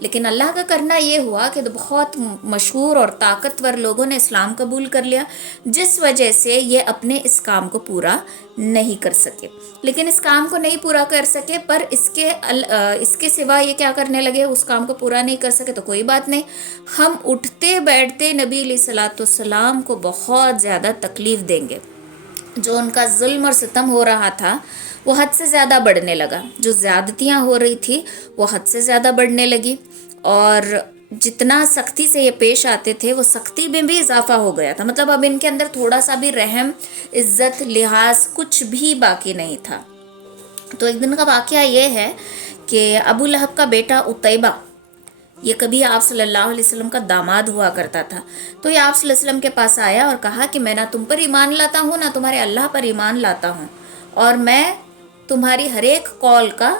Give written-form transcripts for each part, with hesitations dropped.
لیکن اللہ کا کرنا یہ ہوا کہ بہت مشہور اور طاقتور لوگوں نے اسلام قبول کر لیا، جس وجہ سے یہ اپنے اس کام کو پورا نہیں کر سکے۔ لیکن اس کام کو نہیں پورا کر سکے، پر اس کے سوا یہ کیا کرنے لگے، اس کام کو پورا نہیں کر سکے تو کوئی بات نہیں، ہم اٹھتے بیٹھتے نبی علیہ الصلوۃ والسلام کو بہت زیادہ تکلیف دیں گے۔ جو ان کا ظلم اور ستم ہو رہا تھا وہ حد سے زیادہ بڑھنے لگا، جو زیادتیاں ہو رہی تھی وہ حد سے زیادہ بڑھنے لگی، اور جتنا سختی سے یہ پیش آتے تھے وہ سختی میں بھی اضافہ ہو گیا تھا۔ مطلب اب ان کے اندر تھوڑا سا بھی رحم، عزت، لحاظ کچھ بھی باقی نہیں تھا۔ تو ایک دن کا واقعہ یہ ہے کہ ابو لہب کا بیٹا عتیبہ، یہ کبھی آپ صلی اللہ علیہ وسلم کا داماد ہوا کرتا تھا، تو یہ آپ صلی اللہ علیہ وسلم کے پاس آیا اور کہا کہ میں نہ تم پر ایمان لاتا ہوں نہ تمہارے اللہ پر ایمان لاتا ہوں، اور میں تمہاری ہر ایک قول کا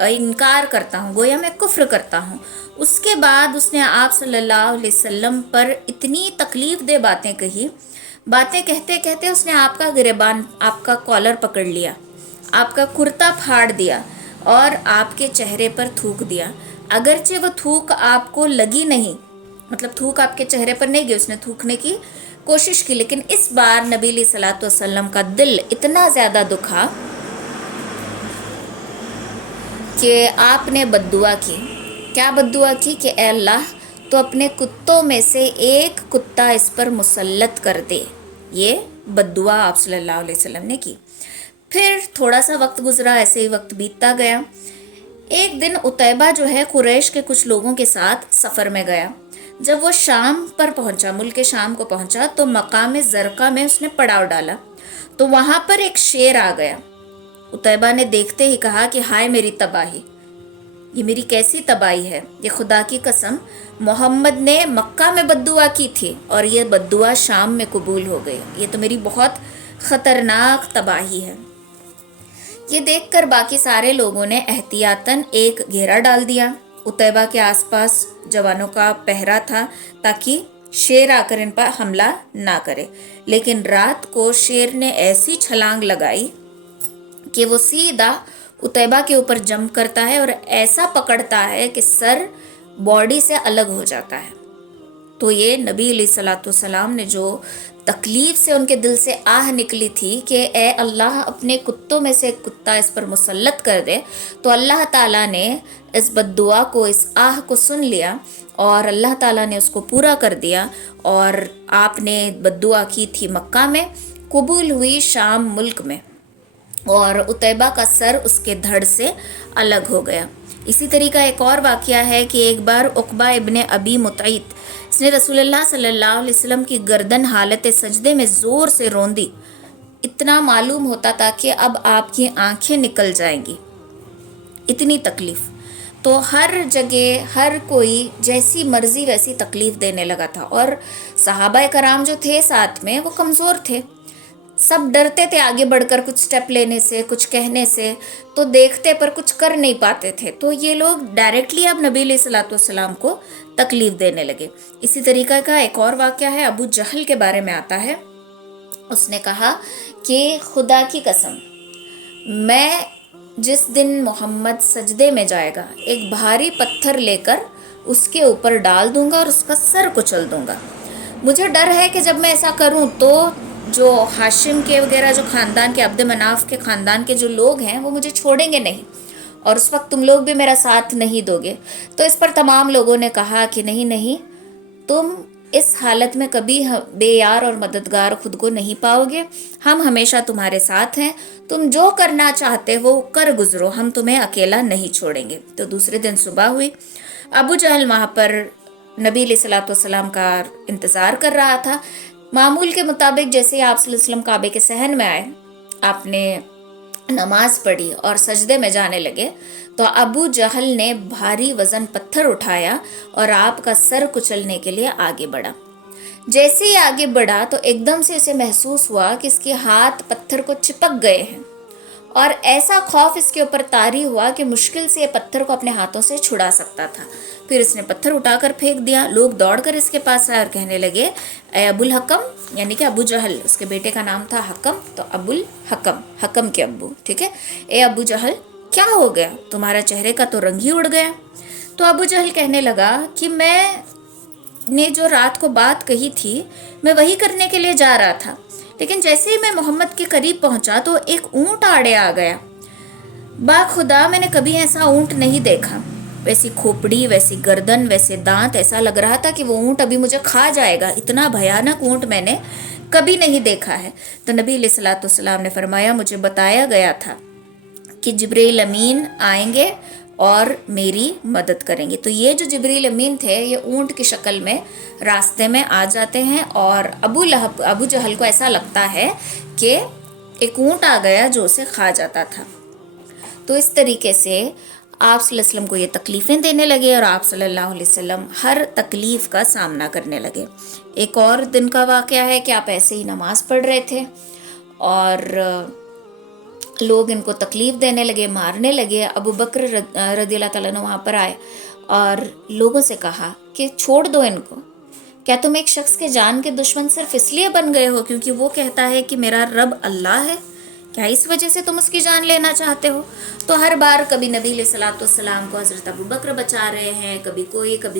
انکار کرتا ہوں، گویا میں کفر کرتا ہوں۔ اس کے بعد اس نے آپ صلی اللہ علیہ وسلم پر اتنی تکلیف دہ باتیں کہی، باتیں کہتے کہتے اس نے آپ کا گریبان، آپ کا کالر پکڑ لیا، آپ کا کرتا پھاڑ دیا اور آپ کے چہرے پر تھوک دیا۔ اگرچہ وہ تھوک آپ کو لگی نہیں، مطلب تھوک آپ کے چہرے پر نہیں گئی، اس نے تھوکنے کی کوشش کی، لیکن اس بار نبی علیہ الصلوۃ والسلام کا دل اتنا زیادہ دکھا کہ آپ نے بد دعا کی۔ کیا بد دعا کی کہ اے اللہ تو اپنے کتوں میں سے ایک کتا اس پر مسلط کر دے۔ یہ بد دعا آپ صلی اللہ علیہ وسلم نے کی۔ پھر تھوڑا سا وقت گزرا، ایسے ہی وقت بیتتا گیا۔ ایک دن عتیبہ جو ہے قریش کے کچھ لوگوں کے ساتھ سفر میں گیا۔ جب وہ شام پر پہنچا، ملک شام کو پہنچا، تو مقام زرقہ میں اس نے پڑاؤ ڈالا، تو وہاں پر ایک شیر آ گیا۔ عتیبہ نے دیکھتے ہی کہا کہ ہائے میری تباہی، یہ میری کیسی تباہی ہے، یہ خدا کی قسم محمد نے مکہ میں بد دعا کی تھی اور یہ بد دعا شام میں قبول ہو گئی، یہ تو میری بہت خطرناک تباہی ہے۔ یہ دیکھ کر باقی سارے لوگوں نے احتیاطاً ایک گھیرا ڈال دیا۔ عتیبہ کے آس پاس جوانوں کا پہرا تھا تاکہ شیر آ کر ان پر حملہ نہ کرے، لیکن رات کو شیر نے ایسی چھلانگ لگائی کہ وہ سیدھا عتیبہ کے اوپر جمپ کرتا ہے اور ایسا پکڑتا ہے کہ سر باڈی سے الگ ہو جاتا ہے۔ تو یہ نبی علیہ الصلوۃ والسلام نے جو تکلیف سے ان کے دل سے آہ نکلی تھی کہ اے اللہ اپنے کتوں میں سے ایک کتا اس پر مسلط کر دے، تو اللہ تعالیٰ نے اس بد دعا کو، اس آہ کو سن لیا اور اللہ تعالیٰ نے اس کو پورا کر دیا، اور آپ نے بد دعا کی تھی مکہ میں، قبول ہوئی شام ملک میں، اور عتیبہ کا سر اس کے دھڑ سے الگ ہو گیا۔ اسی طریقہ ایک اور واقعہ ہے کہ ایک بار عقبہ ابن ابی معیط، اس نے رسول اللہ صلی اللہ علیہ وسلم کی گردن حالت سجدے میں زور سے روندی، اتنا معلوم ہوتا تھا کہ اب آپ کی آنکھیں نکل جائیں گی، اتنی تکلیف۔ تو ہر جگہ ہر کوئی جیسی مرضی ویسی تکلیف دینے لگا تھا، اور صحابہ کرام جو تھے ساتھ میں وہ کمزور تھے، سب ڈرتے تھے آگے بڑھ کر کچھ سٹیپ لینے سے، کچھ کہنے سے، تو دیکھتے پر کچھ کر نہیں پاتے تھے، تو یہ لوگ ڈائریکٹلی اب نبی علیہ الصلوۃ والسلام کو تکلیف دینے لگے۔ اسی طریقہ کا ایک اور واقعہ ہے، ابو جہل کے بارے میں آتا ہے۔ اس نے کہا کہ خدا کی قسم، میں جس دن محمد سجدے میں جائے گا ایک بھاری پتھر لے کر اس کے اوپر ڈال دوں گا اور اس کا سر کچل دوں گا۔ مجھے ڈر ہے کہ جب میں ایسا کروں تو جو ہاشم کے وغیرہ جو خاندان کے، عبد مناف کے خاندان کے جو لوگ ہیں وہ مجھے چھوڑیں گے نہیں، اور اس وقت تم لوگ بھی میرا ساتھ نہیں دو گے۔ تو اس پر تمام لوگوں نے کہا کہ نہیں نہیں، تم اس حالت میں کبھی بے یار اور مددگار خود کو نہیں پاؤ گے، ہم ہمیشہ تمہارے ساتھ ہیں، تم جو کرنا چاہتے ہو کر گزرو، ہم تمہیں اکیلا نہیں چھوڑیں گے۔ تو دوسرے دن صبح ہوئی، ابو جہل وہاں پر نبی علیہ الصلوۃ والسلام کا انتظار کر رہا تھا۔ معمول کے مطابق جیسے آپ صلی اللہ علیہ وسلم کعبے کے صحن میں آئے، آپ نے نماز پڑھی اور سجدے میں جانے لگے، تو ابو جہل نے بھاری وزن پتھر اٹھایا اور آپ کا سر کچلنے کے لیے آگے بڑھا۔ جیسے ہی آگے بڑھا تو ایک دم سے اسے محسوس ہوا کہ اس کے ہاتھ پتھر کو چپک گئے ہیں، اور ایسا خوف اس کے اوپر طاری ہوا کہ مشکل سے یہ پتھر کو اپنے ہاتھوں سے چھڑا سکتا تھا۔ پھر اس نے پتھر اٹھا کر پھینک دیا۔ لوگ دوڑ کر اس کے پاس آئے اور کہنے لگے اے ابو الحکم، یعنی کہ ابو جہل، اس کے بیٹے کا نام تھا حکم، تو ابو الحکم، حکم کے ابو، ٹھیک ہے، اے ابو جہل کیا ہو گیا، تمہارا چہرے کا تو رنگ ہی اڑ گیا۔ تو ابو جہل کہنے لگا کہ میں نے جو رات کو بات کہی تھی میں وہی کرنے کے لیے جا رہا تھا، لیکن جیسے ہی میں محمد کے قریب پہنچا تو ایک اونٹ آڑے آ گیا۔ با خدا میں نے کبھی ایسا اونٹ نہیں دیکھا، ویسی کھوپڑی، ویسی گردن، ویسے دانت، ایسا لگ رہا تھا کہ وہ اونٹ ابھی مجھے کھا جائے گا۔ اتنا بھیانک اونٹ میں نے کبھی نہیں دیکھا ہے۔ تو نبی علیہ الصلوۃ والسلام نے فرمایا مجھے بتایا گیا تھا کہ جبریل امین آئیں گے اور میری مدد کریں گے۔ تو یہ جو جبریل امین تھے یہ اونٹ کی شکل میں راستے میں آ جاتے ہیں، اور ابو جہل کو ایسا لگتا ہے کہ ایک اونٹ آ گیا جو اسے کھا جاتا تھا۔ تو اس طریقے سے آپ صلی اللہ علیہ وسلم کو یہ تکلیفیں دینے لگے، اور آپ صلی اللہ علیہ وسلم ہر تکلیف کا سامنا کرنے لگے۔ ایک اور دن کا واقعہ ہے کہ آپ ایسے ہی نماز پڑھ رہے تھے اور لوگ ان کو تکلیف دینے لگے، مارنے لگے۔ ابو بکر رضی اللہ تعالیٰ عنہ وہاں پر آئے اور لوگوں سے کہا کہ چھوڑ دو ان کو، کیا تم ایک شخص کے جان کے دشمن صرف اس لیے بن گئے ہو کیونکہ وہ کہتا ہے کہ میرا رب اللہ ہے؟ کیا اس وجہ سے تم اس کی جان لینا چاہتے ہو؟ تو ہر بار کبھی نبی علیہ الصلوۃ والسلام کو حضرت ابو بکر بچا رہے ہیں، کبھی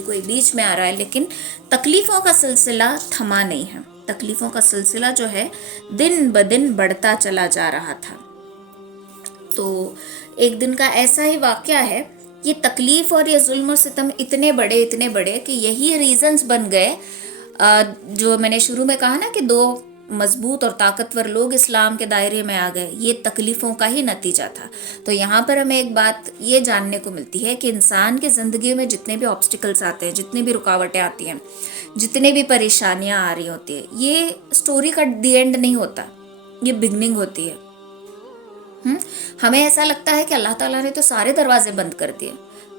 کوئی بیچ میں آ رہا ہے، لیکن تکلیفوں کا سلسلہ تھما نہیں ہے۔ تکلیفوں کا سلسلہ جو ہے دن بدن بڑھتا چلا جا رہا تھا۔ تو ایک دن کا ایسا ہی واقعہ ہے، یہ تکلیف اور یہ ظلم و ستم اتنے بڑے کہ یہی ریزنز بن گئے جو میں نے شروع میں کہا نا کہ دو مضبوط اور طاقتور لوگ اسلام کے دائرے میں آ گئے، یہ تکلیفوں کا ہی نتیجہ تھا۔ تو یہاں پر ہمیں ایک بات یہ جاننے کو ملتی ہے کہ انسان کی زندگی میں جتنے بھی آبسٹیکلز آتے ہیں، جتنی بھی رکاوٹیں آتی ہیں، جتنے بھی پریشانیاں آ رہی ہوتی ہیں، یہ سٹوری کا دی اینڈ نہیں ہوتا، یہ بگننگ ہوتی ہے۔ ہمیں ایسا لگتا ہے کہ اللہ تعالیٰ نے تو سارے دروازے بند کر دیے،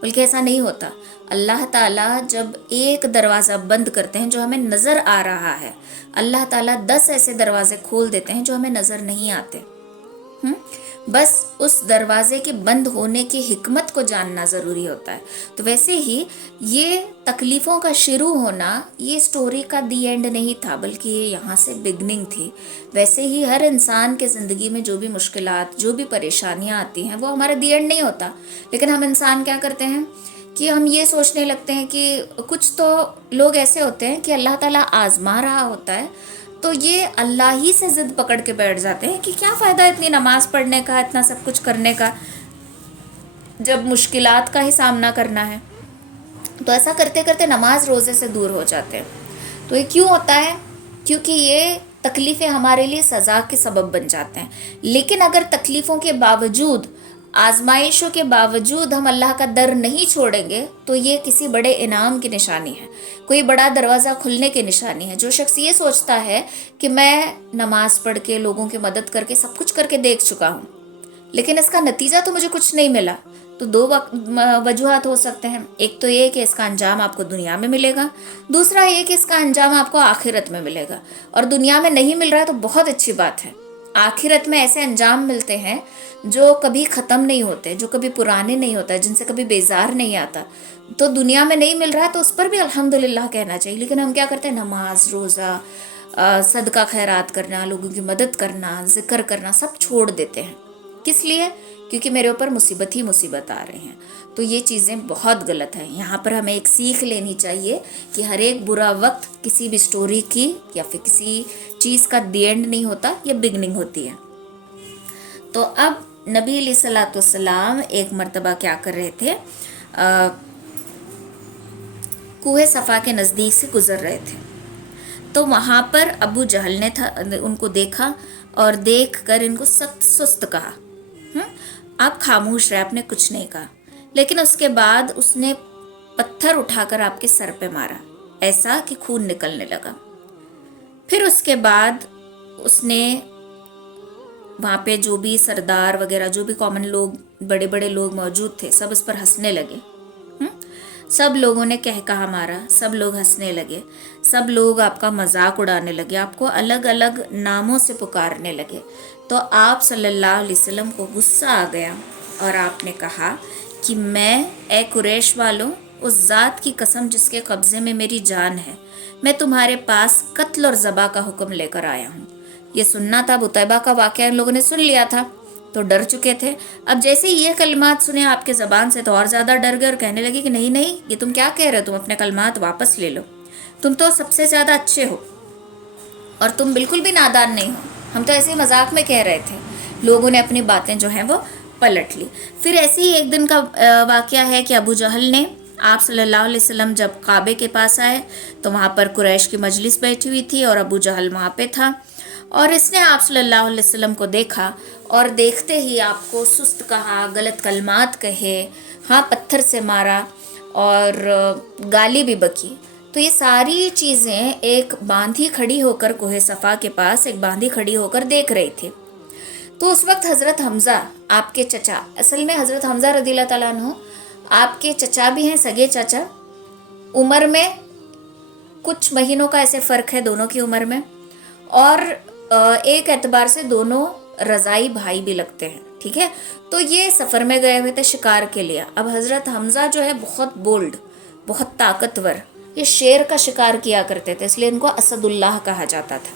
بلکہ ایسا نہیں ہوتا۔ اللہ تعالیٰ جب ایک دروازہ بند کرتے ہیں جو ہمیں نظر آ رہا ہے، اللہ تعالیٰ 10 ایسے دروازے کھول دیتے ہیں جو ہمیں نظر نہیں آتے۔ بس اس دروازے کے بند ہونے کی حکمت کو جاننا ضروری ہوتا ہے۔ تو ویسے ہی یہ تکلیفوں کا شروع ہونا یہ سٹوری کا دی اینڈ نہیں تھا، بلکہ یہ یہاں سے بگننگ تھی۔ ویسے ہی ہر انسان کے زندگی میں جو بھی مشکلات، جو بھی پریشانیاں آتی ہیں وہ ہمارا دی اینڈ نہیں ہوتا، لیکن ہم انسان کیا کرتے ہیں کہ ہم یہ سوچنے لگتے ہیں کہ کچھ تو لوگ ایسے ہوتے ہیں کہ اللہ تعالیٰ آزما رہا ہوتا ہے، تو یہ اللہ ہی سے ضد پکڑ کے بیٹھ جاتے ہیں کہ کیا فائدہ اتنی نماز پڑھنے کا، اتنا سب کچھ کرنے کا، جب مشکلات کا ہی سامنا کرنا ہے۔ تو ایسا کرتے کرتے نماز روزے سے دور ہو جاتے ہیں۔ تو یہ کیوں ہوتا ہے؟ کیونکہ یہ تکلیفیں ہمارے لیے سزا کے سبب بن جاتے ہیں۔ لیکن اگر تکلیفوں کے باوجود، آزمائشوں کے باوجود ہم اللہ کا در نہیں چھوڑیں گے تو یہ کسی بڑے انعام کی نشانی ہے، کوئی بڑا دروازہ کھلنے کی نشانی ہے۔ جو شخص یہ سوچتا ہے کہ میں نماز پڑھ کے، لوگوں کی مدد کر کے، سب کچھ کر کے دیکھ چکا ہوں، لیکن اس کا نتیجہ تو مجھے کچھ نہیں ملا، تو دو وجوہات ہو سکتے ہیں۔ ایک تو یہ کہ اس کا انجام آپ کو دنیا میں ملے گا، دوسرا یہ کہ اس کا انجام آپ کو آخرت میں ملے گا۔ اور دنیا میں نہیں مل رہا ہے تو بہت اچھی بات ہے، آخرت میں ایسے انجام ملتے ہیں جو کبھی ختم نہیں ہوتے، جو کبھی پرانے نہیں ہوتے، جن سے کبھی بیزار نہیں آتا۔ تو دنیا میں نہیں مل رہا تو اس پر بھی الحمدللہ کہنا چاہیے، لیکن ہم کیا کرتے ہیں؟ نماز، روزہ، صدقہ خیرات کرنا، لوگوں کی مدد کرنا، ذکر کرنا سب چھوڑ دیتے ہیں۔ کس لیے؟ کیونکہ میرے اوپر مصیبت ہی مصیبت آ رہے ہیں۔ تو یہ چیزیں بہت غلط ہیں۔ یہاں پر ہمیں ایک سیکھ لینی چاہیے کہ ہر ایک برا وقت کسی بھی سٹوری کی یا پھر کسی چیز کا دی اینڈ نہیں ہوتا، یہ بگننگ ہوتی ہے۔ تو اب نبی علیہ الصلوۃ والسلام ایک مرتبہ کیا کر رہے تھے؟ کوہ صفا کے نزدیک سے گزر رہے تھے، تو وہاں پر ابو جہل نے ان کو دیکھا اور دیکھ کر ان کو سخت سست کہا۔ آپ خاموش رہے، آپ نے کچھ نہیں کہا، لیکن اس کے بعد اس نے پتھر اٹھا کر آپ کے سر پہ مارا، ایسا کہ خون نکلنے لگا۔ پھر اس کے بعد اس نے وہاں پہ جو بھی سردار وغیرہ، جو بھی کامن لوگ، بڑے بڑے لوگ موجود تھے، سب اس پر ہنسنے لگے۔ سب لوگوں نے کہا مارا، سب لوگ ہنسنے لگے، سب لوگ آپ کا مذاق اڑانے لگے، آپ کو الگ الگ ناموں سے پکارنے لگے۔ تو آپ صلی اللہ علیہ وسلم کو غصہ آ گیا اور آپ نے کہا کہ اے قریش والوں، اس ذات کی قسم جس کے قبضے میں میری جان ہے، میں تمہارے پاس قتل اور ذبح کا حکم لے کر آیا ہوں۔ یہ سننا تھا، ابو طیبہ کا واقعہ ان لوگوں نے سن لیا تھا، تو ڈر چکے تھے. اب جیسے یہ کلمات سنے آپ کے زبان سے تو اور زیادہ ڈر گئے اور کہنے لگے کہ نہیں نہیں، یہ تم کیا کہہ رہے ہو، تم اپنے کلمات واپس لے لو، تم تو سب سے زیادہ اچھے ہو اور تم بالکل بھی نادان نہیں ہو، ہم تو ایسے ہی مذاق میں کہہ رہے تھے. لوگوں نے اپنی باتیں جو ہیں وہ پلٹ لی. پھر ایسے ہی ایک دن کا واقعہ ہے کہ ابو جہل نے آپ صلی اللہ علیہ وسلم جب کعبے کے پاس آئے تو وہاں پر قریش کی مجلس بیٹھی ہوئی تھی اور ابو جہل وہاں پہ تھا، اور اس نے آپ صلی اللہ علیہ وسلم کو دیکھا اور دیکھتے ہی آپ کو سست کہا، غلط کلمات کہے، ہاں پتھر سے مارا اور گالی بھی بکی. تو یہ ساری چیزیں ایک باندھی کھڑی ہو کر کوہ صفا کے پاس ایک باندھی کھڑی ہو کر دیکھ رہی تھی. تو اس وقت حضرت حمزہ آپ کے چچا، اصل میں حضرت حمزہ رضی اللہ تعالیٰ عنہ آپ کے چچا بھی ہیں، سگے چچا، عمر میں کچھ مہینوں کا ایسے فرق ہے دونوں کی عمر میں، اور ایک اعتبار سے دونوں رضائی بھائی بھی لگتے ہیں. ٹھیک ہے، تو یہ سفر میں گئے ہوئے تھے شکار کے لیے. اب حضرت حمزہ جو ہے بہت بولڈ، بہت طاقتور، یہ شیر کا شکار کیا کرتے تھے، اس لیے ان کو اسد اللہ کہا جاتا تھا.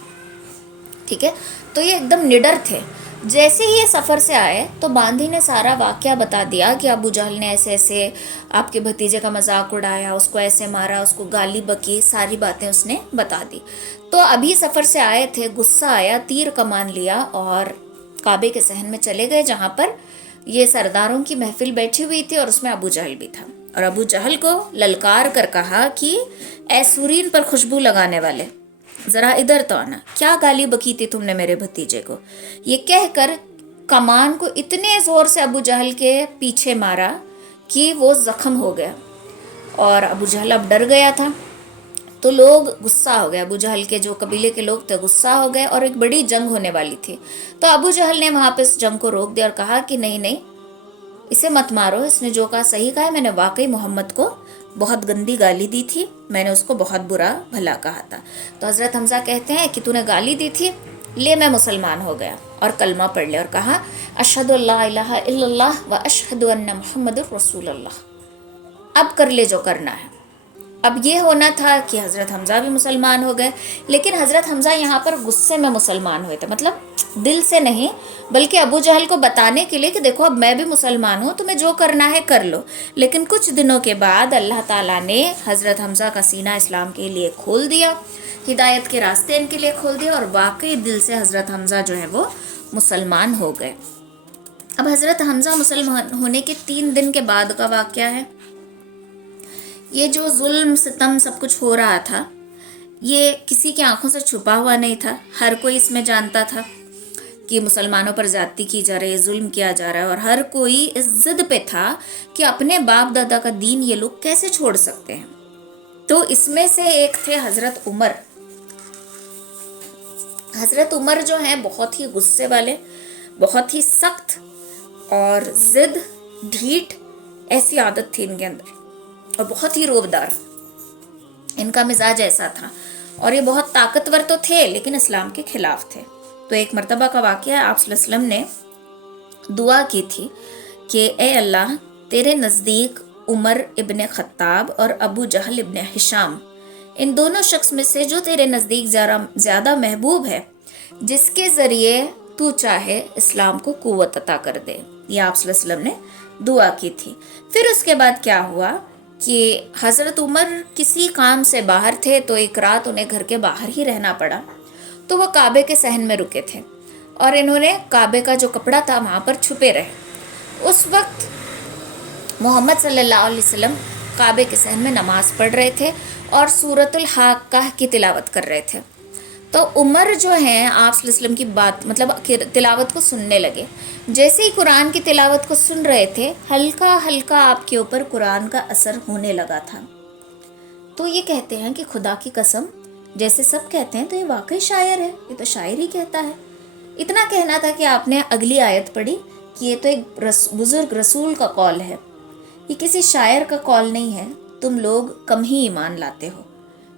ٹھیک ہے، تو یہ ایک دم نڈر تھے. جیسے ہی یہ سفر سے آئے تو باندھی نے سارا واقعہ بتا دیا کہ ابو جہل نے ایسے ایسے آپ کے بھتیجے کا مذاق اڑایا، اس کو ایسے مارا، اس کو گالی بکی، ساری باتیں اس نے بتا دی. تو ابھی سفر سے آئے تھے، غصہ آیا، تیر کمان لیا اور کعبے کے صحن میں چلے گئے جہاں پر یہ سرداروں کی محفل بیٹھی ہوئی تھی اور اس میں ابو جہل بھی تھا. اور ابو جہل کو للکار کر کہا کہ اے سورین پر خوشبو لگانے والے، ذرا ادھر تو آنا، کیا گالی بکی تھی تم نے میرے بھتیجے کو. یہ کہہ کر کمان کو اتنے زور سے ابو جہل کے پیچھے مارا کہ وہ زخم ہو گیا، اور ابو جہل اب ڈر گیا تھا. تو لوگ غصہ ہو گئے، ابو جہل کے جو قبیلے کے لوگ تھے غصہ ہو گئے اور ایک بڑی جنگ ہونے والی تھی. تو ابو جہل نے وہاں پہ اس جنگ کو روک دیا اور کہا کہ نہیں نہیں، اسے مت مارو، اس نے جو کہا صحیح کہا ہے، میں نے واقعی محمد کو بہت گندی گالی دی تھی، میں نے اس کو بہت برا بھلا کہا تھا. تو حضرت حمزہ کہتے ہیں کہ تو نے گالی دی تھی، لے میں مسلمان ہو گیا اور کلمہ پڑھ لیا اور کہا اشہد ان لا الہ الا اللہ و اشہد ان محمد رسول اللہ. اب کر لے جو کرنا ہے. اب یہ ہونا تھا کہ حضرت حمزہ بھی مسلمان ہو گئے، لیکن حضرت حمزہ یہاں پر غصے میں مسلمان ہوئے تھے، مطلب دل سے نہیں، بلکہ ابو جہل کو بتانے کے لیے کہ دیکھو اب میں بھی مسلمان ہوں، تمہیں جو کرنا ہے کر لو. لیکن کچھ دنوں کے بعد اللہ تعالیٰ نے حضرت حمزہ کا سینہ اسلام کے لیے کھول دیا، ہدایت کے راستے ان کے لیے کھول دیا، اور واقعی دل سے حضرت حمزہ جو ہے وہ مسلمان ہو گئے. اب حضرت حمزہ مسلمان ہونے کے 3 دن کے بعد کا واقعہ ہے. یہ جو ظلم ستم سب کچھ ہو رہا تھا، یہ کسی کی آنکھوں سے چھپا ہوا نہیں تھا، ہر کوئی اس میں جانتا تھا کہ مسلمانوں پر زیادتی کی جا رہی ہے، ظلم کیا جا رہا ہے، اور ہر کوئی اس ضد پہ تھا کہ اپنے باپ دادا کا دین یہ لوگ کیسے چھوڑ سکتے ہیں. تو اس میں سے ایک تھے حضرت عمر. حضرت عمر جو ہیں بہت ہی غصے والے، بہت ہی سخت اور ضد ڈھیٹ ایسی عادت تھی ان کے اندر، اور بہت ہی روبدار ان کا مزاج ایسا تھا. اور یہ بہت طاقتور تو تھے لیکن اسلام کے خلاف تھے. تو ایک مرتبہ کا واقعہ ہے، آپ صلی اللہ علیہ وسلم نے دعا کی تھی کہ اے اللہ، تیرے نزدیک عمر ابن خطاب اور ابو جہل ابن ہشام، ان دونوں شخص میں سے جو تیرے نزدیک زیادہ محبوب ہے، جس کے ذریعے تو چاہے اسلام کو قوت عطا کر دے. یہ آپ صلی اللہ علیہ وسلم نے دعا کی تھی. پھر اس کے بعد کیا ہوا کہ حضرت عمر کسی کام سے باہر تھے، تو ایک رات انہیں گھر کے باہر ہی رہنا پڑا. تو وہ کعبے کے صحن میں رکے تھے اور انہوں نے کعبے کا جو کپڑا تھا وہاں پر چھپے رہے. اس وقت محمد صلی اللہ علیہ وسلم کعبے کے صحن میں نماز پڑھ رہے تھے اور سورۃ الحاقہ کی تلاوت کر رہے تھے. تو عمر جو ہیں آپ صلی اللہ علیہ وسلم کی بات مطلب تلاوت کو سننے لگے. جیسے ہی قرآن کی تلاوت کو سن رہے تھے، ہلکا ہلکا آپ کے اوپر قرآن کا اثر ہونے لگا تھا. تو یہ کہتے ہیں کہ خدا کی قسم، جیسے سب کہتے ہیں تو یہ واقعی شاعر ہے، یہ تو شاعر ہی کہتا ہے. اتنا کہنا تھا کہ آپ نے اگلی آیت پڑھی کہ یہ تو ایک بزرگ رسول کا قول ہے، یہ کسی شاعر کا قول نہیں ہے، تم لوگ کم ہی ایمان لاتے ہو.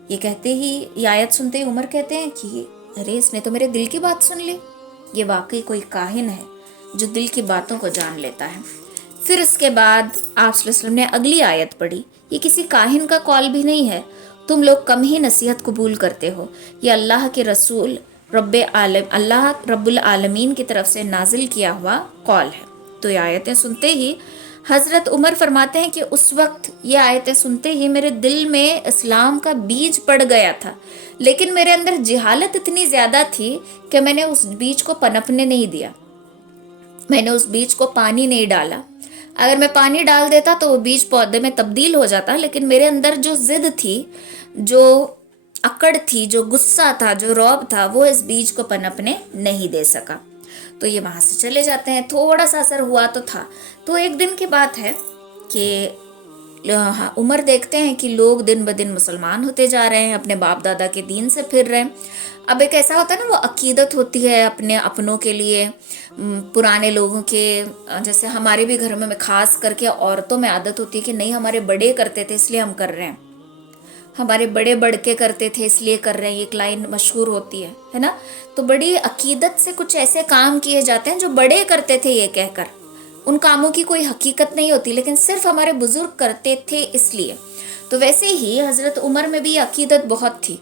یہ کہتے ہی، یہ آیت سنتے ہی عمر کہتے ہیں کہ ارے اس نے تو میرے دل کی بات سن لی، یہ واقعی کوئی کاہن ہے جو دل کی باتوں کو جان لیتا ہے. پھر اس کے بعد آپ صلی اللہ علیہ وسلم نے اگلی آیت پڑھی، یہ کسی کاہن کا قول بھی نہیں ہے، تم لوگ کم ہی نصیحت قبول کرتے ہو، یہ اللہ کے رسول اللہ رب العالمین کی طرف سے نازل کیا ہوا قول ہے۔ تو یہ آیتیں سنتے ہی حضرت عمر فرماتے ہیں کہ اس وقت یہ آیتیں سنتے ہی میرے دل میں اسلام کا بیج پڑ گیا تھا، لیکن میرے اندر جہالت اتنی زیادہ تھی کہ میں نے اس بیج کو پنپنے نہیں دیا، میں نے اس بیج کو پانی نہیں ڈالا۔ اگر میں پانی ڈال دیتا تو وہ بیج پودے میں تبدیل ہو جاتا، لیکن میرے اندر جو ضد تھی، جو اکڑ تھی، جو غصہ تھا، جو رعب تھا، وہ اس بیج کو پنپنے نہیں دے سکا۔ تو یہ وہاں سے چلے جاتے ہیں، تھوڑا سا اثر ہوا تو تھا۔ تو ایک دن کی بات ہے کہ عمر دیکھتے ہیں کہ لوگ دن بدن مسلمان ہوتے جا رہے ہیں، اپنے باپ دادا کے دین سے پھر رہے ہیں۔ اب ایک ایسا ہوتا ہے نا، وہ عقیدت ہوتی ہے اپنے اپنوں کے لیے، پرانے لوگوں کے، جیسے ہمارے بھی گھر میں خاص کر کے عورتوں میں عادت ہوتی ہے کہ نہیں ہمارے بڑے کرتے تھے اس لیے ہم کر رہے ہیں، ہمارے بڑے بڑھ کے کرتے تھے اس لیے کر رہے ہیں، ایک لائن مشہور ہوتی ہے نا۔ تو بڑی عقیدت سے کچھ ایسے کام کیے جاتے ہیں جو بڑے کرتے تھے یہ کہہ کر، ان کاموں کی کوئی حقیقت نہیں ہوتی، لیکن صرف ہمارے بزرگ کرتے تھے اس لیے۔ تو ویسے ہی حضرت عمر میں بھی عقیدت بہت تھی،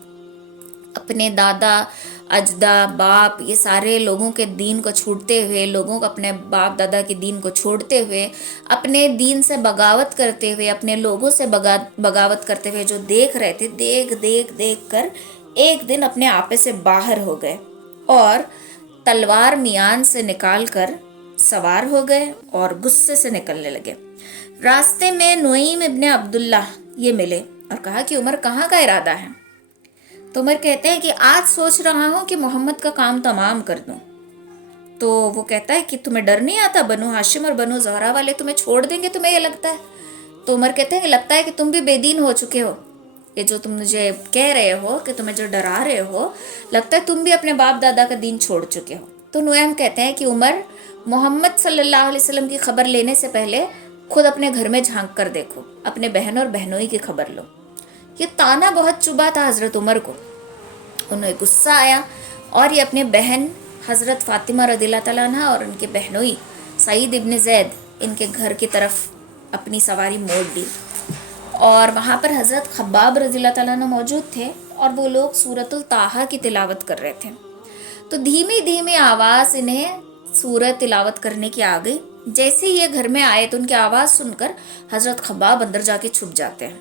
اپنے دادا اجدہ باپ یہ سارے لوگوں کے دین کو چھوڑتے ہوئے، لوگوں کو اپنے باپ دادا کے دین کو چھوڑتے ہوئے، اپنے دین سے بغاوت کرتے ہوئے، اپنے لوگوں سے بغاوت کرتے ہوئے جو دیکھ رہے تھے، دیکھ کر ایک دن اپنے آپے سے باہر ہو گئے اور تلوار میان سے نکال کر سوار ہو گئے اور غصے سے نکلنے لگے۔ راستے میں نعیم ابن عبداللہ یہ ملے اور کہا کہ عمر کہاں کا ارادہ ہے؟ تو عمر کہتے ہیں کہ آج سوچ رہا ہوں کہ محمد کا کام تمام کر دوں۔ تو وہ کہتا ہے کہ تمہیں ڈر نہیں آتا؟ بنو ہاشم اور بنو زہرہ والے تمہیں چھوڑ دیں گے، تمہیں یہ لگتا ہے؟ تو عمر کہتے ہیں کہ لگتا ہے کہ تم بھی بے دین ہو چکے ہو، یہ جو تم مجھے کہہ رہے ہو کہ تمہیں جو ڈرا رہے ہو، لگتا ہے تم بھی اپنے باپ دادا کا دین چھوڑ چکے ہو۔ تو نعیم کہتے ہیں کہ عمر، محمد صلی اللہ علیہ وسلم کی خبر لینے سے پہلے خود اپنے گھر میں جھانک کر دیکھو، اپنے بہن اور بہنوئی کی خبر لو۔ یہ تانا بہت چبھا تھا حضرت عمر کو، انہیں غصہ آیا اور یہ اپنے بہن حضرت فاطمہ رضی اللہ تعالیٰ عنہ اور ان کے بہنوئی سعید ابن زید ان کے گھر کی طرف اپنی سواری موڑ دی، اور وہاں پر حضرت خباب رضی اللہ تعالیٰ عنہ موجود تھے اور وہ لوگ سورۃ الطٰہٰ کی تلاوت کر رہے تھے۔ تو دھیمی دھیمی آواز انہیں سورت تلاوت کرنے کی آ گئی۔ جیسے یہ گھر میں آئے تو ان کی آواز سن کر حضرت خباب اندر جا کے چھپ جاتے ہیں۔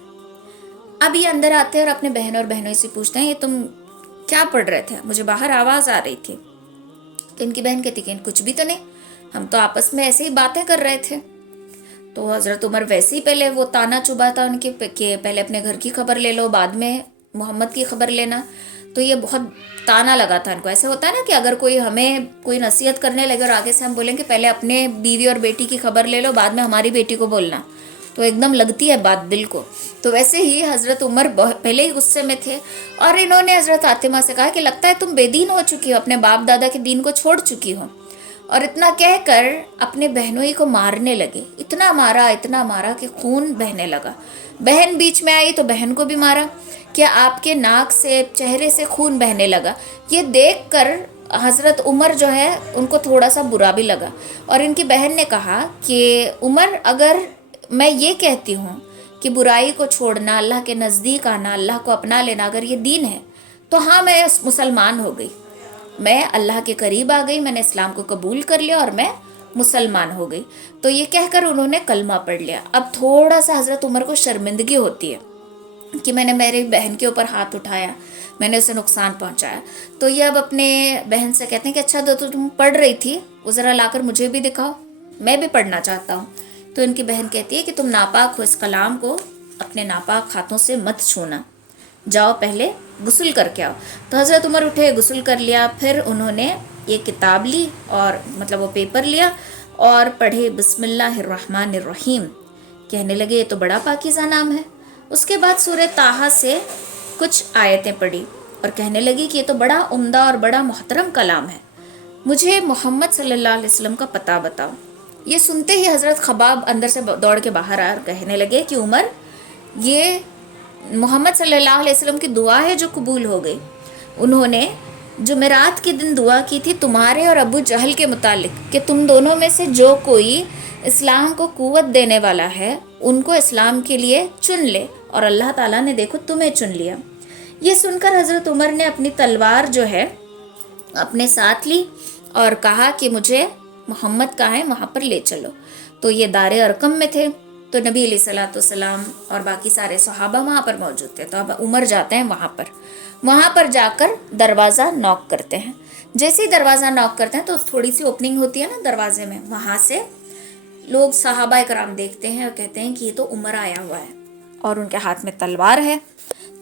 اب یہ اندر آتے ہیں اور اپنے بہن اور بہنوئی سے پوچھتے ہیں یہ تم کیا پڑھ رہے تھے؟ مجھے باہر آواز آ رہی تھی۔ تو ان کی بہن کہتی کہ کچھ بھی تو نہیں، ہم تو آپس میں ایسے ہی باتیں کر رہے تھے۔ تو حضرت عمر ویسے ہی پہلے وہ تانا چبھا تھا ان کے کہ پہلے اپنے گھر کی خبر لے لو، بعد میں محمد کی خبر لینا۔ تو یہ بہت تانا لگا تھا ان کو۔ ایسے ہوتا ہے نا کہ اگر کوئی ہمیں کوئی نصیحت کرنے لگے اور آگے سے ہم بولیں کہ پہلے اپنے بیوی اور بیٹی کی خبر لے لو، بعد میں ہماری بیٹی کو بولنا، تو ایک دم لگتی ہے بات دل کو۔ تو ویسے ہی حضرت عمر پہلے ہی غصے میں تھے اور انہوں نے حضرت فاطمہ سے کہا کہ لگتا ہے تم بے دین ہو چکی ہو، اپنے باپ دادا کے دین کو چھوڑ چکی ہو، اور اتنا کہہ کر اپنے بہنوئی کو مارنے لگے۔ اتنا مارا کہ خون بہنے لگا۔ بہن بیچ میں آئی تو بہن کو بھی مارا کہ آپ کے ناک سے چہرے سے خون بہنے لگا۔ یہ دیکھ کر حضرت عمر جو ہے ان کو تھوڑا سا برا بھی لگا، اور ان کی بہن نے کہا کہ عمر اگر میں یہ کہتی ہوں کہ برائی کو چھوڑنا، اللہ کے نزدیک آنا، اللہ کو اپنا لینا اگر یہ دین ہے تو ہاں میں مسلمان ہو گئی، میں اللہ کے قریب آ گئی، میں نے اسلام کو قبول کر لیا اور میں مسلمان ہو گئی۔ تو یہ کہہ کر انہوں نے کلمہ پڑھ لیا۔ اب تھوڑا سا حضرت عمر کو شرمندگی ہوتی ہے کہ میں نے میری بہن کے اوپر ہاتھ اٹھایا، میں نے اسے نقصان پہنچایا۔ تو یہ اب اپنے بہن سے کہتے ہیں کہ اچھا تو تم پڑھ رہی تھی، وہ ذرا لا کر مجھے بھی دکھاؤ، میں بھی پڑھنا چاہتا ہوں۔ تو ان کی بہن کہتی ہے کہ تم ناپاک ہو، اس کلام کو اپنے ناپاک ہاتھوں سے مت چھونا، جاؤ پہلے غسل کر کے آؤ۔ تو حضرت عمر اٹھے، غسل کر لیا، پھر انہوں نے یہ کتاب لی اور وہ پیپر لیا اور پڑھے بسم اللہ الرحمن الرحیم، کہنے لگے یہ تو بڑا پاکیزہ نام ہے۔ اس کے بعد سورہ طٰہٰ سے کچھ آیتیں پڑھی اور کہنے لگی کہ یہ تو بڑا عمدہ اور بڑا محترم کلام ہے، مجھے محمد صلی اللہ علیہ وسلم کا پتہ بتاؤ۔ یہ سنتے ہی حضرت خباب اندر سے دوڑ کے باہر آئے اور کہنے لگے کہ عمر، یہ محمد صلی اللہ علیہ وسلم کی دعا ہے جو قبول ہو گئی۔ انہوں نے جمعرات کے دن دعا کی تھی تمہارے اور ابو جہل کے متعلق کہ تم دونوں میں سے جو کوئی اسلام کو قوت دینے والا ہے ان کو اسلام کے لیے چن لے، اور اللہ تعالیٰ نے دیکھو تمہیں چن لیا۔ یہ سن کر حضرت عمر نے اپنی تلوار جو ہے اپنے ساتھ لی اور کہا کہ مجھے محمد کہاں ہے وہاں پر لے چلو. تو یہ دار ارقم میں تھے، تو نبی علیہ الصلوۃ والسلام اور باقی سارے صحابہ وہاں پر موجود تھے. تو اب عمر جاتے ہیں وہاں پر جا کر دروازہ نوک کرتے ہیں. جیسے ہی دروازہ نوک کرتے ہیں تو تھوڑی سی اوپننگ ہوتی ہے نا دروازے میں، وہاں سے لوگ صحابہ کرام دیکھتے ہیں اور کہتے ہیں کہ یہ تو عمر آیا ہوا ہے، اور ان کے ہاتھ میں تلوار ہے.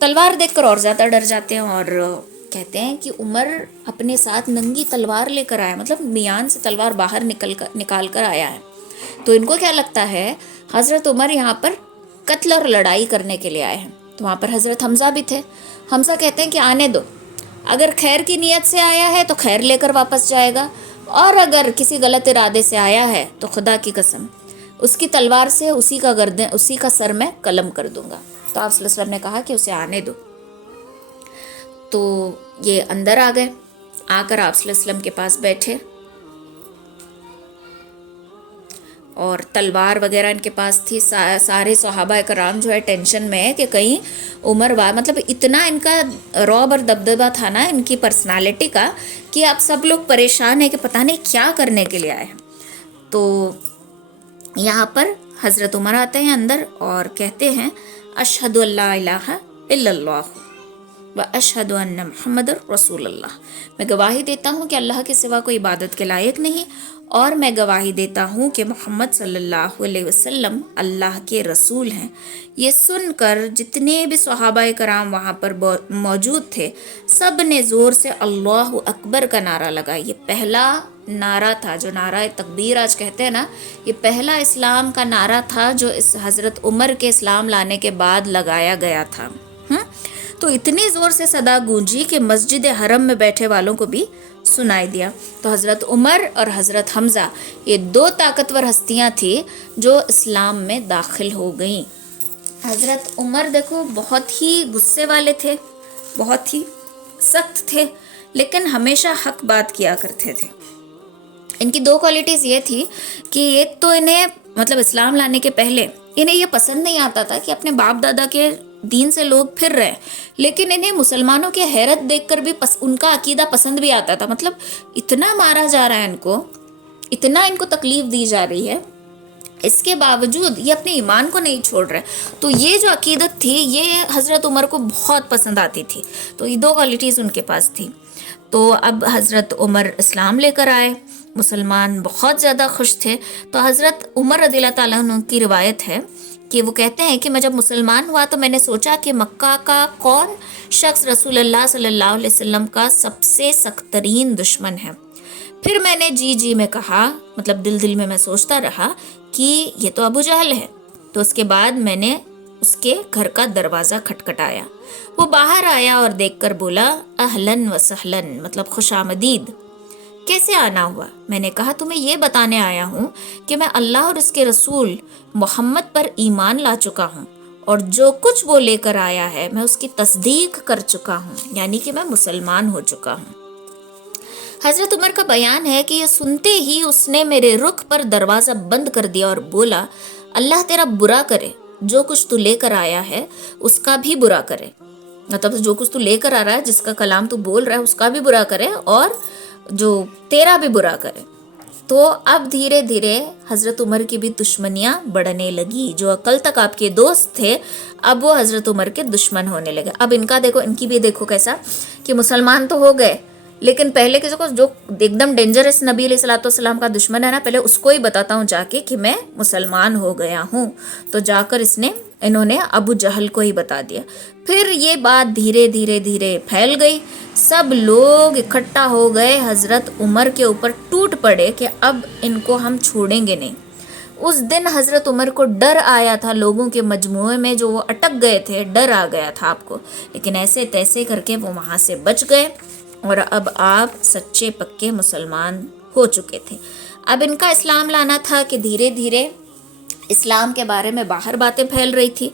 تلوار دیکھ کر اور زیادہ ڈر جاتے ہیں اور کہتے ہیں کہ عمر اپنے ساتھ ننگی تلوار لے کر آیا، مطلب میان سے تلوار باہر نکال کر آیا ہے. تو ان کو کیا لگتا ہے حضرت عمر یہاں پر قتل اور لڑائی کرنے کے لیے آئے ہیں. تو وہاں پر حضرت حمزہ بھی تھے. حمزہ کہتے ہیں کہ آنے دو، اگر خیر کی نیت سے آیا ہے تو خیر لے کر واپس جائے گا، اور اگر کسی غلط ارادے سے آیا ہے تو خدا کی قسم اس کی تلوار سے اسی کا سر میں قلم کر دوں گا. تو آپ صلی اللہ علیہ وسلم نے کہا کہ اسے آنے دو. تو یہ اندر آ گئے، آ کر آپ صلی اللہ علیہ وسلم کے پاس بیٹھے اور تلوار وغیرہ ان کے پاس تھی. سارے صحابہ کرام جو ہے ٹینشن میں ہے کہ کہیں عمر مطلب اتنا ان کا رعب اور دبدبہ تھا نا ان کی پرسنالٹی کا، کہ اب سب لوگ پریشان ہیں کہ پتہ نہیں کیا کرنے کے لیے آئے ہیں. تو یہاں پر حضرت عمر آتے ہیں اندر اور کہتے ہیں اشہد ان لا الہ الا اللہ و اشہد ان محمد رسول اللہ. میں گواہی دیتا ہوں کہ اللہ کے سوا کوئی عبادت کے لائق نہیں، اور میں گواہی دیتا ہوں کہ محمد صلی اللہ علیہ وسلم اللہ کے رسول ہیں. یہ سن کر جتنے بھی صحابہ کرام وہاں پر موجود تھے سب نے زور سے اللہ اکبر کا نعرہ لگا. یہ پہلا نعرہ تھا، جو نعرہ تکبیر آج کہتے ہیں نا، یہ پہلا اسلام کا نعرہ تھا جو اس حضرت عمر کے اسلام لانے کے بعد لگایا گیا تھا. تو اتنی زور سے صدا گونجی کہ مسجد حرم میں بیٹھے والوں کو بھی سنائی دیا. تو حضرت عمر اور حضرت حمزہ یہ دو طاقتور ہستیاں تھیں جو اسلام میں داخل ہو گئیں. حضرت عمر دیکھو بہت ہی غصے والے تھے، بہت ہی سخت تھے، لیکن ہمیشہ حق بات کیا کرتے تھے. ان کی دو کوالٹیز یہ تھی کہ ایک تو انہیں مطلب اسلام لانے کے پہلے انہیں یہ پسند نہیں آتا تھا کہ اپنے باپ دادا کے دین سے لوگ پھر رہے، لیکن انہیں مسلمانوں کی حیرت دیکھ کر بھی ان کا عقیدہ پسند بھی آتا تھا. مطلب اتنا مارا جا رہا ہے ان کو، اتنا ان کو تکلیف دی جا رہی ہے، اس کے باوجود یہ اپنے ایمان کو نہیں چھوڑ رہے. تو یہ جو عقیدت تھی یہ حضرت عمر کو بہت پسند آتی تھی. تو یہ دو کوالٹیز ان کے پاس تھی. تو اب حضرت عمر اسلام لے کر آئے، مسلمان بہت زیادہ خوش تھے. تو حضرت عمر رضی اللہ تعالیٰ عنہ کی روایت ہے کہ وہ کہتے ہیں کہ میں جب مسلمان ہوا تو میں نے سوچا کہ مکہ کا کون شخص رسول اللہ صلی اللہ علیہ وسلم کا سب سے سخت ترین دشمن ہے. پھر میں نے جی میں کہا، مطلب دل میں سوچتا رہا کہ یہ تو ابو جہل ہے. تو اس کے بعد میں نے اس کے گھر کا دروازہ کھٹکھٹایا. وہ باہر آیا اور دیکھ کر بولا اہلن و سہلن، مطلب خوش آمدید. کیسے آنا ہوا؟ میں نے کہا تمہیں یہ بتانے آیا ہوں کہ میں اللہ اور اس کے رسول محمد پر ایمان لا چکا ہوں، اور جو کچھ وہ لے کر آیا ہے میں اس کی تصدیق کر چکا ہوں، یعنی کہ میں مسلمان ہو چکا ہوں. حضرت عمر کا بیان ہے کہ یہ سنتے ہی اس نے میرے رخ پر دروازہ بند کر دیا اور بولا اللہ تیرا برا کرے، جو کچھ تو لے کر آیا ہے اس کا بھی برا کرے. مطلب جو کچھ تو لے کر آ رہا ہے، جس کا کلام تو بول رہا ہے، اس کا بھی برا کرے اور جو تیرا بھی برا کرے. تو اب دھیرے دھیرے حضرت عمر کی بھی دشمنیاں بڑھنے لگی. جو کل تک آپ کے دوست تھے اب وہ حضرت عمر کے دشمن ہونے لگے. اب ان کا دیکھو، ان کی بھی دیکھو کیسا کہ مسلمان تو ہو گئے، لیکن پہلے کے جو ایک دم ڈینجرس نبی علیہ الصلوۃ والسلام کا دشمن ہے نا، پہلے اس کو ہی بتاتا ہوں جا کے کہ میں مسلمان ہو گیا ہوں. تو جا کر انہوں نے ابو جہل کو ہی بتا دیا. پھر یہ بات دھیرے دھیرے پھیل گئی، سب لوگ اکٹھا ہو گئے، حضرت عمر کے اوپر ٹوٹ پڑے کہ اب ان کو ہم چھوڑیں گے نہیں. اس دن حضرت عمر کو ڈر آیا تھا، لوگوں کے مجموعے میں جو وہ اٹک گئے تھے ڈر آ گیا تھا آپ کو، لیکن ایسے تیسے کر کے وہ وہاں سے بچ گئے اور اب آپ سچے پکے مسلمان ہو چکے تھے. اب ان کا اسلام لانا تھا کہ دھیرے دھیرے اسلام کے بارے میں باہر باتیں پھیل رہی تھی،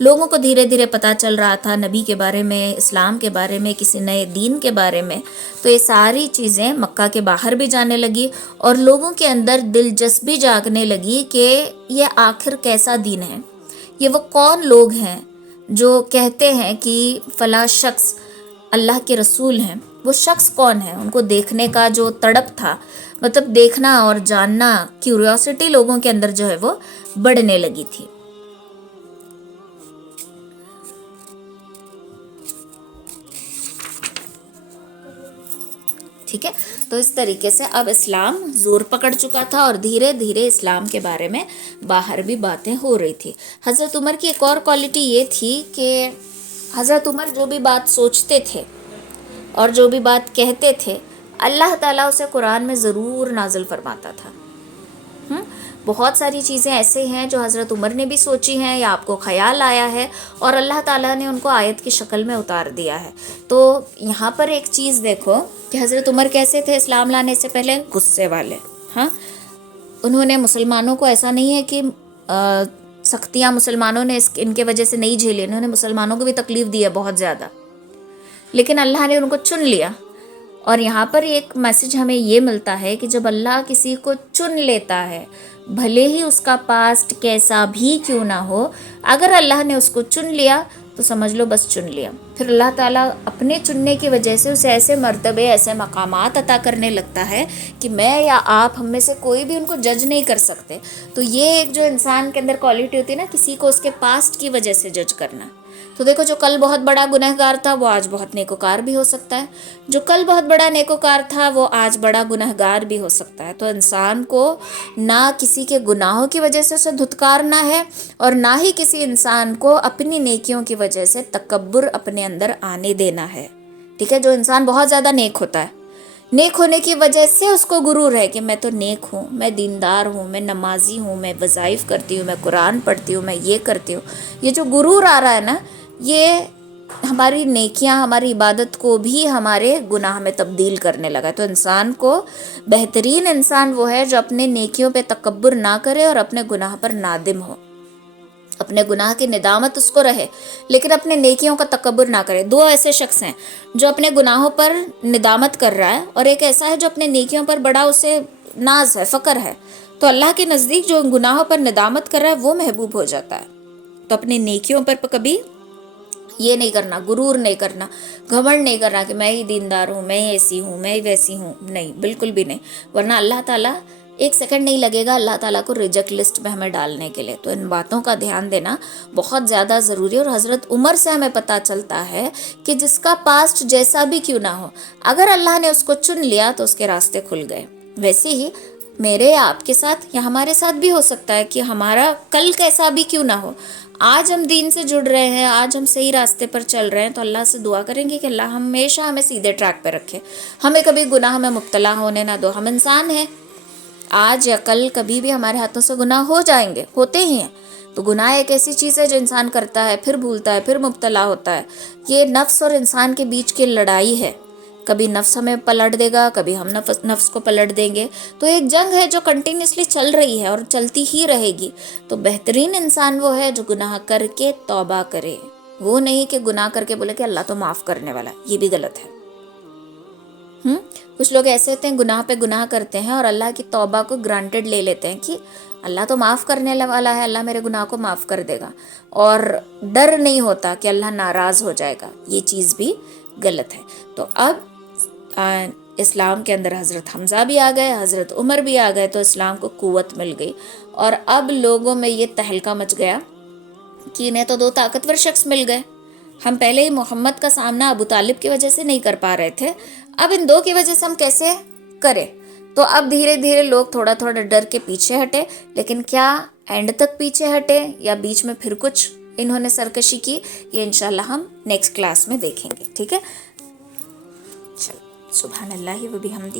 لوگوں کو دھیرے دھیرے پتہ چل رہا تھا نبی کے بارے میں، اسلام کے بارے میں، کسی نئے دین کے بارے میں. تو یہ ساری چیزیں مکہ کے باہر بھی جانے لگی اور لوگوں کے اندر دلچسپی جاگنے لگی کہ یہ آخر کیسا دین ہے، یہ وہ کون لوگ ہیں جو کہتے ہیں کہ فلاں شخص اللہ کے رسول ہیں. وہ شخص کون ہے، ان کو دیکھنے کا جو تڑپ تھا، مطلب دیکھنا اور جاننا، کیوریوسٹی لوگوں کے اندر جو ہے وہ بڑھنے لگی تھی. ٹھیک ہے، تو اس طریقے سے اب اسلام زور پکڑ چکا تھا اور دھیرے دھیرے اسلام کے بارے میں باہر بھی باتیں ہو رہی تھی. حضرت عمر کی ایک اور کوالٹی یہ تھی کہ حضرت عمر جو بھی بات سوچتے تھے اور جو بھی بات کہتے تھے، اللہ تعالیٰ اسے قرآن میں ضرور نازل فرماتا تھا. بہت ساری چیزیں ایسے ہیں جو حضرت عمر نے بھی سوچی ہیں یا آپ کو خیال آیا ہے اور اللہ تعالیٰ نے ان کو آیت کی شکل میں اتار دیا ہے. تو یہاں پر ایک چیز دیکھو کہ حضرت عمر کیسے تھے اسلام لانے سے پہلے، غصے والے. ہاں، انہوں نے مسلمانوں کو، ایسا نہیں ہے کہ سختیاں مسلمانوں نے ان کے وجہ سے نہیں جھیلی، انہوں نے مسلمانوں کو بھی تکلیف دی ہے بہت زیادہ، لیکن اللہ نے ان کو چن لیا. اور یہاں پر ایک میسج ہمیں یہ ملتا ہے کہ جب اللہ کسی کو چن لیتا ہے، بھلے ہی اس کا پاسٹ کیسا بھی کیوں نہ ہو، اگر اللہ نے اس کو چن لیا تو سمجھ لو بس چن لیا. پھر اللہ تعالیٰ اپنے چننے کی وجہ سے اسے ایسے مرتبے، ایسے مقامات عطا کرنے لگتا ہے کہ میں یا آپ، ہم میں سے کوئی بھی ان کو جج نہیں کر سکتے. تو یہ ایک جو انسان کے اندر کوالٹی ہوتی ہے نا، کسی کو اس کے پاسٹ کی وجہ سے جج کرنا. تو دیکھو، جو کل بہت بڑا گنہگار تھا وہ آج بہت نیکوکار بھی ہو سکتا ہے، جو کل بہت بڑا نیکوکار تھا وہ آج بڑا گنہگار بھی ہو سکتا ہے. تو انسان کو نہ کسی کے گناہوں کی وجہ سے اسے دھتکارنا ہے اور نہ ہی کسی انسان کو اپنی نیکیوں کی وجہ سے تکبر اپنے اندر آنے دینا ہے. ٹھیک ہے، جو انسان بہت زیادہ نیک ہوتا ہے، نیک ہونے کی وجہ سے اس کو غرور ہے کہ میں تو نیک ہوں، میں دیندار ہوں، میں نمازی ہوں، میں وظائف کرتی ہوں، میں قرآن پڑھتی ہوں، میں یہ کرتی ہوں. یہ جو غرور آ رہا ہے نا، یہ ہماری نیکیاں، ہماری عبادت کو بھی ہمارے گناہ میں تبدیل کرنے لگا. تو انسان کو، بہترین انسان وہ ہے جو اپنے نیکیوں پہ تکبر نہ کرے اور اپنے گناہ پر نادم ہو. اپنے گناہ کی ندامت اس کو رہے لیکن اپنے نیکیوں کا تکبر نہ کرے. دو ایسے شخص ہیں، جو اپنے گناہوں پر ندامت کر رہا ہے اور ایک ایسا ہے جو اپنے نیکیوں پر بڑا اسے ناز ہے، فخر ہے. تو اللہ کے نزدیک جو گناہوں پر ندامت کر رہا ہے وہ محبوب ہو جاتا ہے. تو اپنے نیکیوں پر کبھی یہ نہیں کرنا، غرور نہیں کرنا، گھمنڈ نہیں کرنا کہ میں ہی دیندار ہوں، میں ایسی ہوں، میں ویسی ہوں. نہیں، بالکل بھی نہیں، ورنہ اللہ تعالیٰ ایک سیکنڈ نہیں لگے گا اللہ تعالیٰ کو ریجیکٹ لسٹ میں ہمیں ڈالنے کے لیے. تو ان باتوں کا دھیان دینا بہت زیادہ ضروری ہے. اور حضرت عمر سے ہمیں پتہ چلتا ہے کہ جس کا پاسٹ جیسا بھی کیوں نہ ہو، اگر اللہ نے اس کو چن لیا تو اس کے راستے کھل گئے. ویسے ہی میرے آپ کے ساتھ یا ہمارے ساتھ بھی ہو سکتا ہے کہ ہمارا کل کیسا بھی کیوں نہ ہو، آج ہم دین سے جڑ رہے ہیں، آج ہم صحیح راستے پر چل رہے ہیں، تو اللہ سے دعا کریں گے کہ اللہ ہمیشہ ہمیں سیدھے ٹریک پہ رکھے، ہمیں کبھی گناہ میں مبتلا ہونے نہ دو. ہم انسان ہیں، آج یا کل کبھی بھی ہمارے ہاتھوں سے گناہ ہو جائیں گے، ہوتے ہی ہیں. تو گناہ ایک ایسی چیز ہے جو انسان کرتا ہے، پھر بھولتا ہے، پھر مبتلا ہوتا ہے. یہ نفس اور انسان کے بیچ کی لڑائی ہے، کبھی نفس ہمیں پلٹ دے گا، کبھی ہم نفس کو پلٹ دیں گے. تو ایک جنگ ہے جو کنٹینیوسلی چل رہی ہے اور چلتی ہی رہے گی. تو بہترین انسان وہ ہے جو گناہ کر کے توبہ کرے، وہ نہیں کہ گناہ کر کے بولے کہ اللہ تو معاف کرنے والا. یہ بھی غلط ہے. کچھ لوگ ایسے ہوتے ہیں گناہ پہ گناہ کرتے ہیں اور اللہ کی توبہ کو گرانٹیڈ لے لیتے ہیں کہ اللہ تو معاف کرنے والا ہے، اللہ میرے گناہ کو معاف کر دے گا، اور ڈر نہیں ہوتا کہ اللہ ناراض ہو جائے گا. یہ چیز بھی غلط ہے. تو اب اسلام کے اندر حضرت حمزہ بھی آ گئے، حضرت عمر بھی آ گئے، تو اسلام کو قوت مل گئی. اور اب لوگوں میں یہ تہلکہ مچ گیا کہ انہیں تو دو طاقتور شخص مل گئے. ہم پہلے ہی محمد کا سامنا ابو طالب کی وجہ سے نہیں کر پا رہے تھے، اب ان دو کی وجہ سے ہم کیسے کریں. تو اب دھیرے دھیرے لوگ تھوڑا تھوڑا ڈر کے پیچھے ہٹے. لیکن کیا اینڈ تک پیچھے ہٹے یا بیچ میں پھر کچھ انہوں نے سرکشی کی، یہ انشاءاللہ ہم نیکسٹ کلاس میں دیکھیں گے. ٹھیک ہے، چلو، سبحان اللہ و بحمدہ.